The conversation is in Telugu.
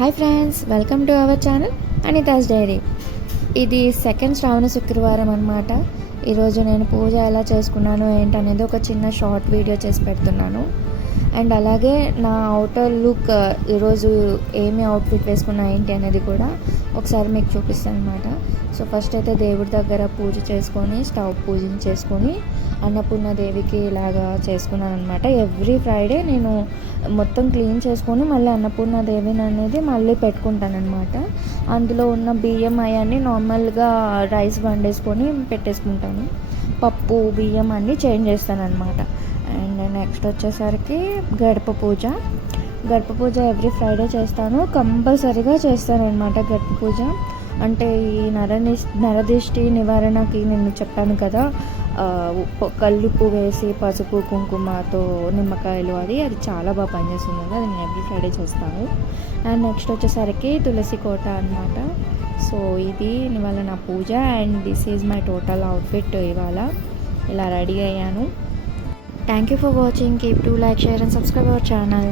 Hi friends, welcome to our channel Anitha's diary. ఇది సెకండ్ శ్రావణ శుక్రవారం అనమాట. ఈరోజు నేను పూజ ఎలా చేసుకున్నాను ఏంటనేది ఒక చిన్న షార్ట్ వీడియో చేసి పెడుతున్నాను. అండ్ అలాగే నా అవుటర్ లుక్ ఈరోజు ఏమి అవుట్ఫిట్ వేసుకున్నా ఏంటి అనేది కూడా ఒకసారి మీకు చూపిస్తాను అనమాట. సో ఫస్ట్ అయితే దేవుడి దగ్గర పూజ చేసుకొని స్టవ్ పూజించేసుకొని అన్నపూర్ణాదేవికి ఇలాగా చేసుకున్నాను అనమాట. ఎవ్రీ ఫ్రైడే నేను మొత్తం క్లీన్ చేసుకొని మళ్ళీ అన్నపూర్ణాదేవిని అనేది మళ్ళీ పెట్టుకుంటాను అనమాట. అందులో ఉన్న బియ్యం అవన్నీ నార్మల్గా రైస్ వండేసుకొని పెట్టేసుకుంటాను. పప్పు బియ్యం అన్నీ చేంజ్ చేస్తాను అనమాట. అండ్ నెక్స్ట్ వచ్చేసరికి గడప పూజ ఎవ్రీ ఫ్రైడే చేస్తాను, కంపల్సరీగా చేస్తాను అనమాట. గడప పూజ అంటే ఈ నరదిష్టి నివారణకి నేను చెప్పాను కదా, కల్లుప్పు వేసి పసుపు కుంకుమతో నిమ్మకాయలు అది చాలా బాగా పనిచేస్తుంది. అది నేను ఎవ్రీ ఫ్రైడే చేస్తాను. అండ్ నెక్స్ట్ వచ్చేసరికి తులసి కోట అనమాట. సో ఇది ఇవాళ నా puja and this is my total outfit. ఇవాళ ఇలా రెడీ అయ్యాను. Thank you for watching. Keep to like, share and subscribe our channel.